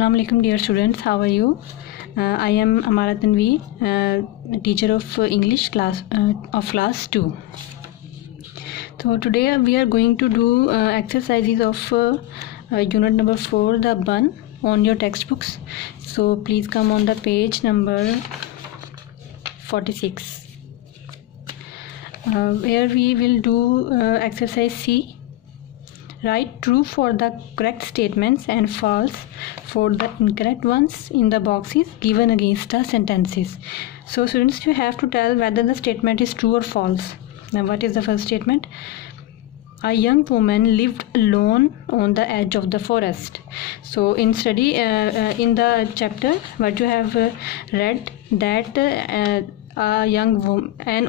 Assalamu alaikum dear students, how are you? I am Amara Tanveer, teacher of English class of class 2. So today we are going to do exercises of unit number 4, the bun, on your textbooks. So please come on the page number 46, where we will do exercise C. Write true for the correct statements and false for the incorrect ones in the boxes given against the sentences. So students, you have to tell whether the statement is true or false. Now what is the first statement? A young woman lived alone on the edge of the forest. So in study in the chapter what you have read that an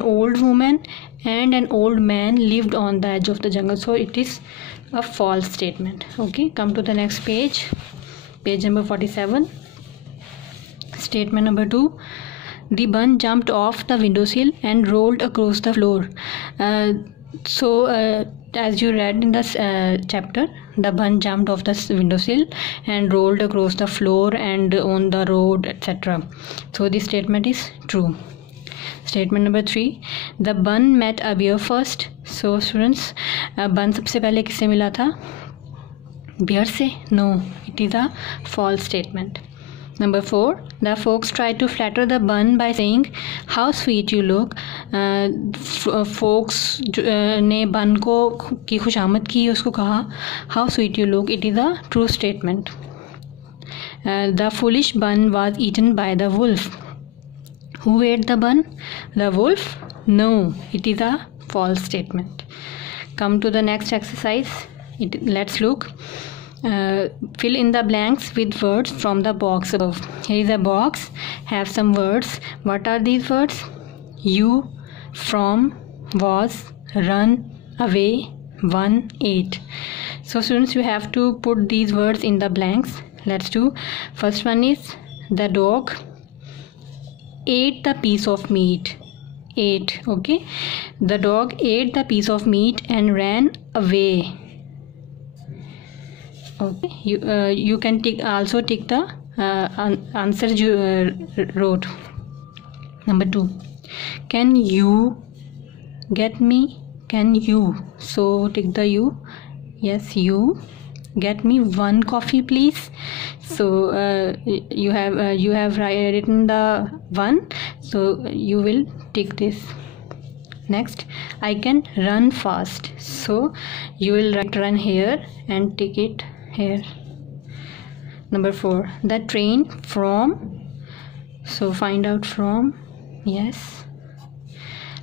old woman and an old man lived on the edge of the jungle. So it is a false statement. Okay, come to the next page, page number 47. Statement number 2. The bun jumped off the windowsill and rolled across the floor. As you read in this chapter, the bun jumped off the windowsill and rolled across the floor and on the road, etc. So this statement is true. Statement number 3. The bun met a bear first. So students, bun सबसे पहले किससे मिला था? Bear से? No, it is a false statement. Number 4. The folks tried to flatter the bun by saying, "How sweet you look." Folks ने bun को की खुशामद की, उसको कहा "How sweet you look." It is a true statement. The foolish bun was eaten by the wolf. Who ate the bun? The wolf? No, it is a false statement. Come to the next exercise. Let's look. Fill in the blanks with words from the box above. Here is a box, have some words. What are these words? You, from, was, run, away, one, ate. So students, you have to put these words in the blanks. Let's do. First one is the dog ate the piece of meat. Ate. Okay, the dog ate the piece of meat and ran away. Okay, you can also tick the answer you wrote. Number 2. Can you get me? Can you? So tick the you. Yes, you. Get me one coffee, please. So you have written the one, so you will tick this. Next, I can run fast. So you will write run here and tick it here. Number 4. The train from. So find out from. Yes.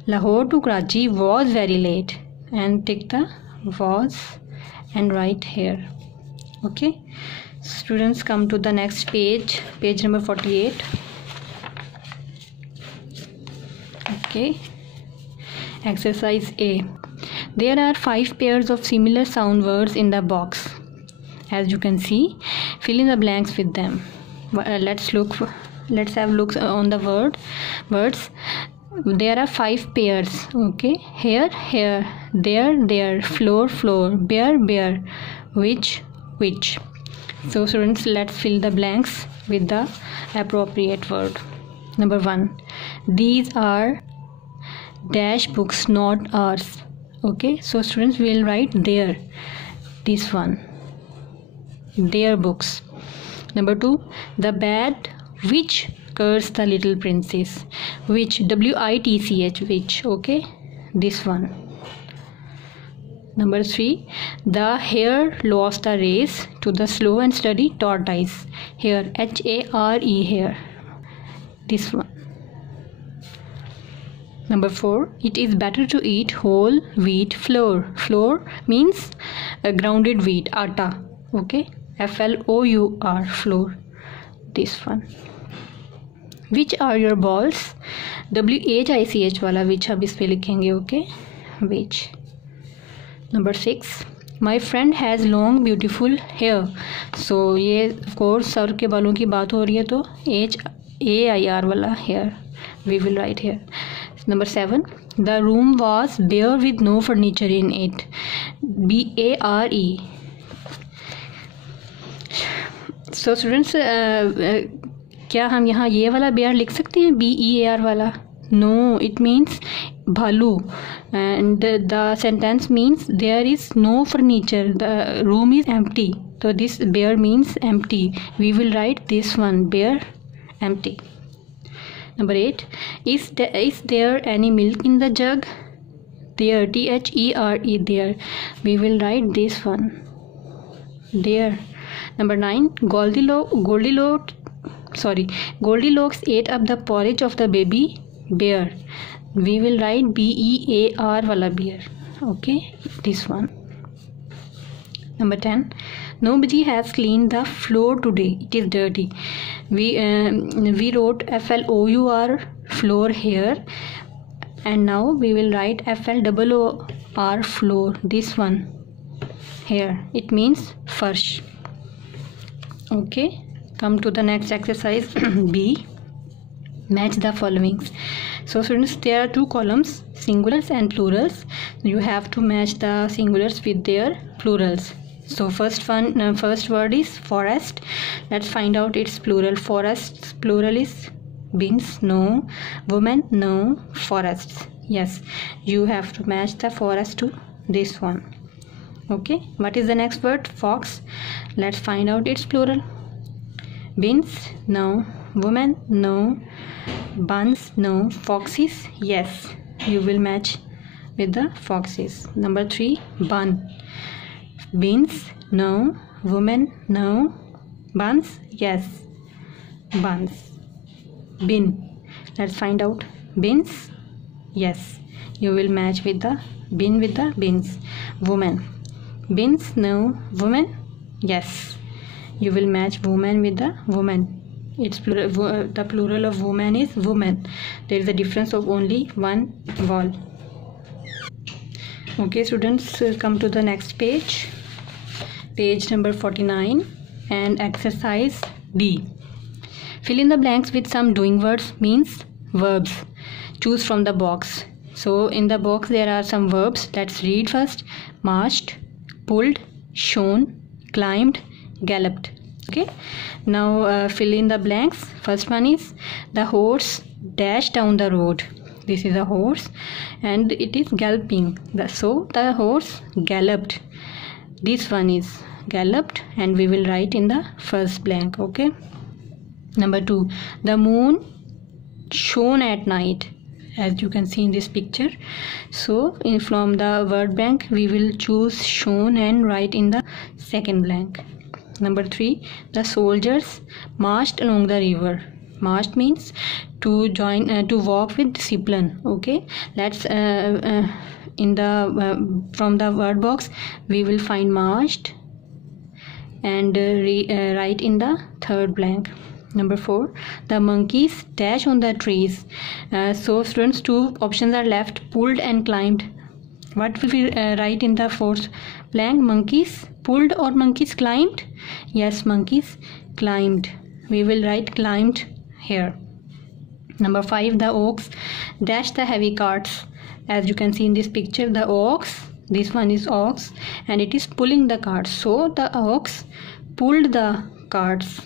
Lahore to Karachi was very late, and tick the was and write here. Okay, students, come to the next page, page number 48. Okay, exercise A. There are 5 pairs of similar sound words in the box. As you can see, fill in the blanks with them. Let's have looks on the words. There are 5 pairs. Okay, here, there, floor, bear, which. So students, let's fill the blanks with the appropriate word. Number 1. These are dash books, not ours. Okay, so students, will write there. This one, their books. Number 2. The bad witch cursed the little princess. Which, W-I-T-C-H, which. Okay, this one. Number 3. The hare lost the race to the slow and steady tortoise. Here, H-A-R-E, hare. This one. Number 4. It is better to eat whole wheat flour. Flour means grounded wheat, atta. Okay, F-L-O-U-R, flour. This one. Which are your balls? W-H-I-C-H वाला which अब इस पे लिखेंगे. Okay, which. Number 6. My friend has long beautiful hair. So ये of course sir के बालों की बात हो रही है, तो H-A-I-R वाला hair we will write here. Number 7. The room was bare with no furniture in it. B-A-R-E. So students, क्या हम यहाँ ये वाला बेयर लिख सकते हैं, BEAR वाला? नो, इट मीन्स भालू. And the sentence means there is no furniture, the room is empty. So this bear means empty. We will write this one, bear, empty. Number 8, is there any milk in the jug? There, THERE, there. We will write this one, there. Number 9, Goldilocks ate up the porridge of the baby bear. We will write BEAR wala bear. Okay, this one. Number 10, nobody has cleaned the floor today, it is dirty. We wrote FLOUR, floor, here, and now we will write FLOOR, floor, this one here, it means farsh. Okay, come to the next exercise. B, match the followings. So students, there are two columns, singulars and plurals. You have to match the singulars with their plurals. So first word is forest. Let's find out its plural. Forests plural is bins. No. Women, no. Forests, yes. You have to match the forest to this one. Okay, what is the next word? Fox. Let's find out its plural. Bins, no. Women, no. Buns, no. Foxes, yes. You will match with the foxes. Number 3, bun. Beans, no. Women, no. Buns, yes. Buns. Bin. Let's find out. Bins, yes. You will match with the bin with the bins. Woman. Bins, no. Women, yes. You will match woman with the woman. It's plural. The plural of woman is woman. There is a difference of only one vowel. Okay, students, come to the next page. Page number 49 and exercise D. Fill in the blanks with some doing words, means verbs. Choose from the box. So in the box there are some verbs. Let's read first. Marched, pulled, shown, climbed, galloped. Okay, now fill in the blanks. First one is the horse dashed down the road. This is a horse and it is galloping. So the horse galloped. This one is galloped and we will write in the first blank. Okay, number 2, the moon shone at night, as you can see in this picture. So from the word bank we will choose shone and write in the second blank. Number 3, the soldiers marched along the river. Marched means to walk with discipline. Okay, let's in the from the word box we will find marched and write in the third blank. Number 4, the monkeys dash on the trees. So students, two options are left, pulled and climbed. What will we write in the fourth blank? Monkeys pulled or monkeys climbed? Yes, monkeys climbed. We will write climbed here. Number 5, the ox dash the heavy carts. As you can see in this picture, the ox, this one is ox and it is pulling the carts. So the ox pulled the carts.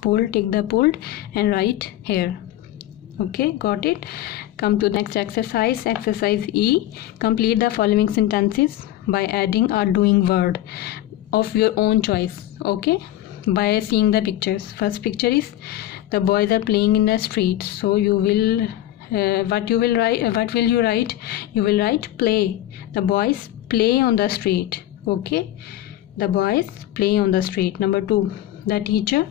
Pull, take the pulled and write here. Okay, got it. Come to next exercise. Exercise E. Complete the following sentences by adding a doing word of your own choice. Okay, by seeing the pictures. First picture is the boys are playing in the street. So you will what will you write? You will write play. The boys play on the street. Okay, the boys play on the street. Number 2, the teacher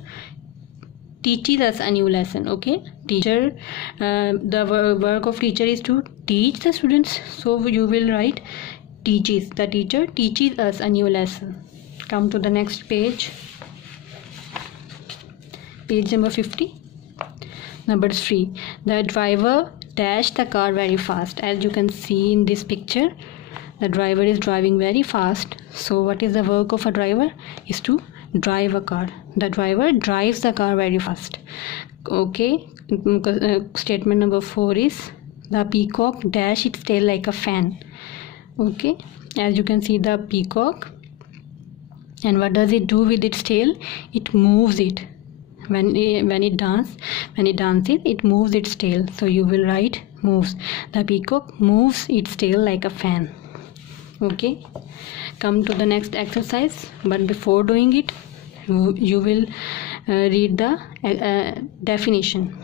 teaches us a new lesson. Okay, teacher, the work of teacher is to teach the students. So you will write teaches. The teacher teaches us a new lesson. Come to the next page. Page number 50. Number 3, the driver dashed the car very fast. As you can see in this picture, the driver is driving very fast. So what is the work of a driver? Is to drive a car. The driver drives the car very fast. Okay, statement number 4 is the peacock dash its tail like a fan. Okay, as you can see, the peacock And what does it do with its tail? It moves it. When it dances, it moves its tail. So you will write moves. The peacock moves its tail like a fan. Okay, come to the next exercise, but before doing it, you will read the definition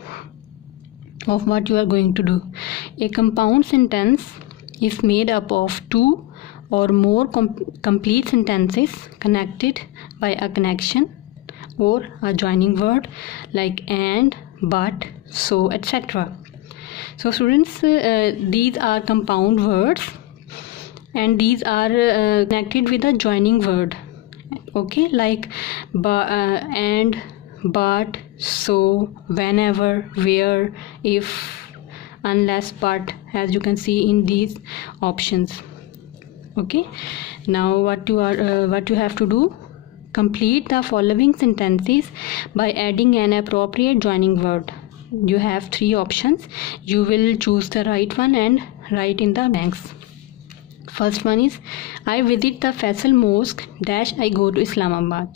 of what you are going to do. A compound sentence is made up of two or more complete sentences connected by a connection or a joining word like and, but, so, etc. So students, these are compound words and these are connected with a joining word. Okay, like and, but, so, whenever, where, if, unless, but, as you can see in these options. Okay, now what you have to do, complete the following sentences by adding an appropriate joining word. You have three options. You will choose the right one and write in the blanks. First one is, I visit the Faisal Mosque dash I go to Islamabad.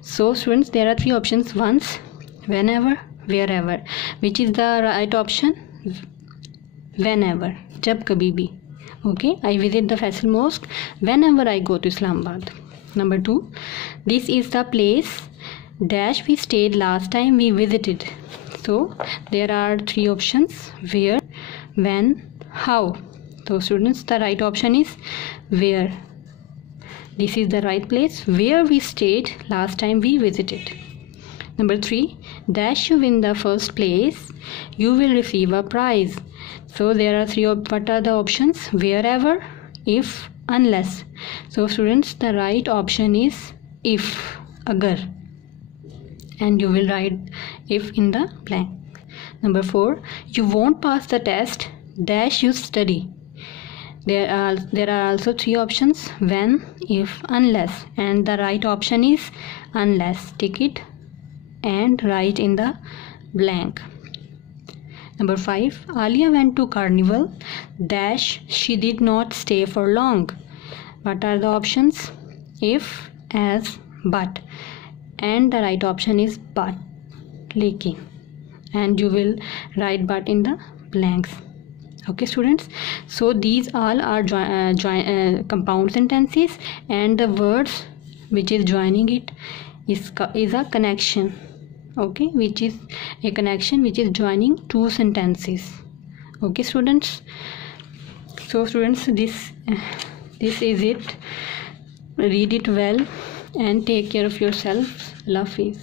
So students, there are three options. Once, whenever, wherever. Which is the right option? Whenever, jab kabhi bhi. Okay, I visit the Faisal Mosque whenever I go to Islamabad. Number 2, this is the place dash we stayed last time we visited. So there are three options: where, when, how. So students, the right option is where. This is the right place where we stayed last time we visited. Number 3, dash you win the first place, you will receive a prize. So there are three. What are the options? Wherever, if, unless. So students, the right option is if, agar, and you will write if in the blank. Number 4, you won't pass the test dash you study. There are also three options: when, if, unless, and the right option is unless. Take it and write in the blank. Number 5, Alia went to carnival dash she did not stay for long. What are the options? If, as, but, and the right option is but, lekin, and you will write but in the blanks. Okay students, so these all are compound sentences, and the words which is joining it is a connection. Okay, which is a connection which is joining two sentences. Okay students, so students, this is it. Read it well and take care of yourself. Love you.